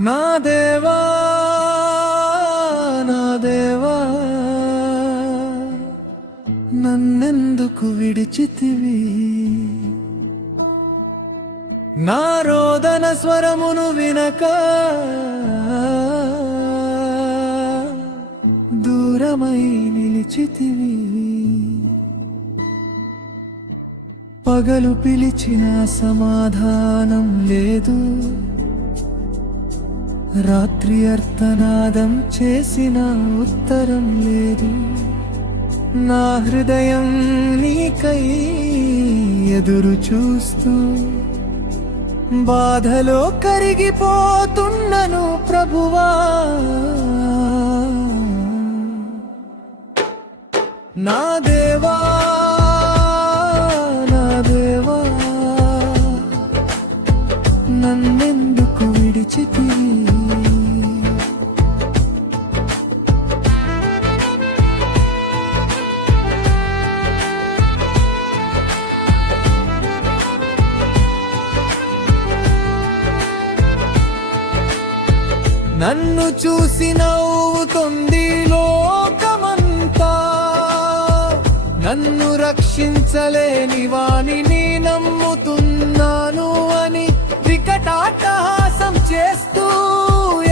నా దేవా నా దేవా నన్నెందుకు విడిచితివి నా రోదన స్వరమును వినక దూరమై నిలిచితివి పగలు పిలిచిన సమాధానం లేదు రాత్రి అర్తనాదం చేసిన ఉత్తరం లేదు నా హృదయం నీకై ఎదురు చూస్తూ బాధలో కరిగిపోతున్నను ప్రభువా నా దేవా నా దేవా నన్నెందుకు విడిచితివి నన్ను చూసి నవ్వుతుంది లోకమంతా నన్ను రక్షించలేని వానిని నమ్ముతున్నాను అని వికటాట్టహాసం చేస్తూ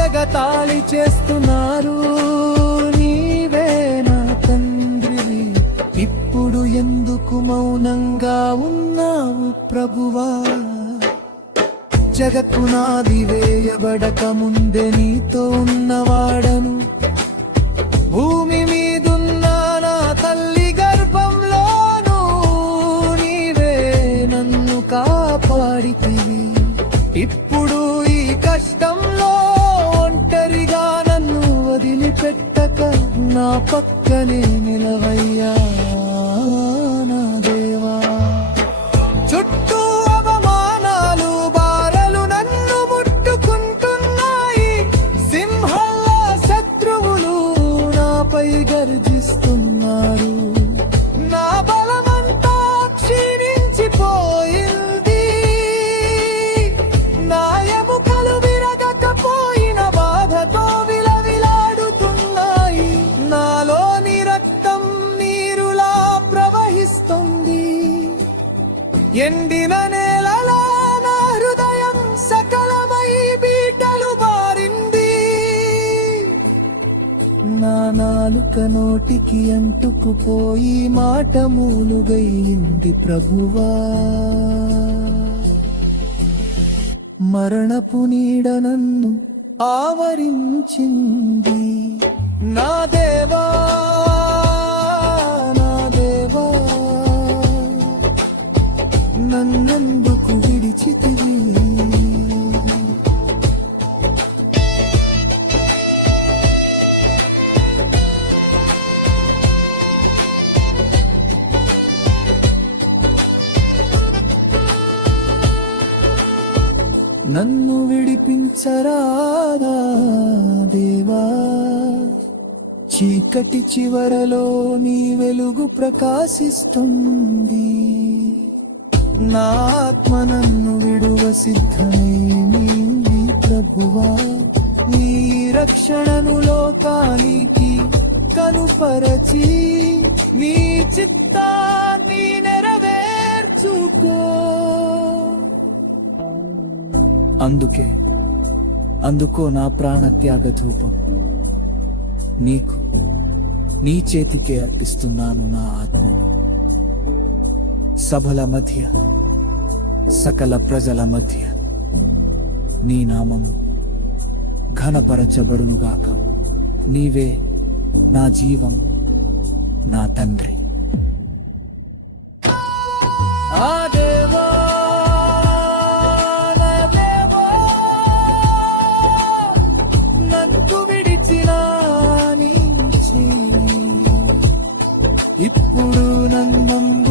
ఎగతాళి చేస్తున్నారు నీవే నా తండ్రివి ఇప్పుడు ఎందుకు మౌనంగా ఉన్నావు ప్రభువా జగత్తు నాది వేయబడక ముందే నీతో ఉన్నవాడను భూమి మీదున్న నా తల్లి గర్భంలోనూ నీవే నన్ను కాపాడితివి ఇప్పుడు ఈ కష్టంలో ఒంటరిగా నన్ను వదిలిపెట్టక నా పక్కనే నిలవయ్యా నా దేవా చుట్టూ గర్జిస్తున్నారు నా బలమంతా క్షీణించిపోయింది నా ఎముకలు విరగకపోయిన బాధతో విలవిలాడుతున్నాయి నాలోని రక్తం నీరులా ప్రవహిస్తుంది ఎండిన నేలలా నా హృదయం సకలమై బీటలు బారింది నా నాలుక నోటికి అంటుకుపోయి మాట మూలుగైంది ప్రభువా మరణపు నీడ నన్ను ఆవరించింది నా దేవా నా దేవా నన్నెందుకు విడిచితివి నన్ను విడిపించరాదా దేవా చీకటి చివరలో నీ వెలుగు ప్రకాశిస్తుంది నా ఆత్మ నన్ను విడువ సిద్ధమైంది ప్రభువా నీ రక్షణను లోకానికి కనుపరచి నీ చిత్తాన్ని నెరవేర్చుకో అందుకో నా ప్రాణ త్యాగ ధూపం నీకు నీ చేతికే అర్పిస్తున్నాను నా ఆత్మను సభల మధ్య సకల ప్రజల మధ్య నీ నామం ఘనపరచబడునుగాక నీవే నా జీవం నా తండ్రి ఆ దేవా ఇప్పుడు నన్ను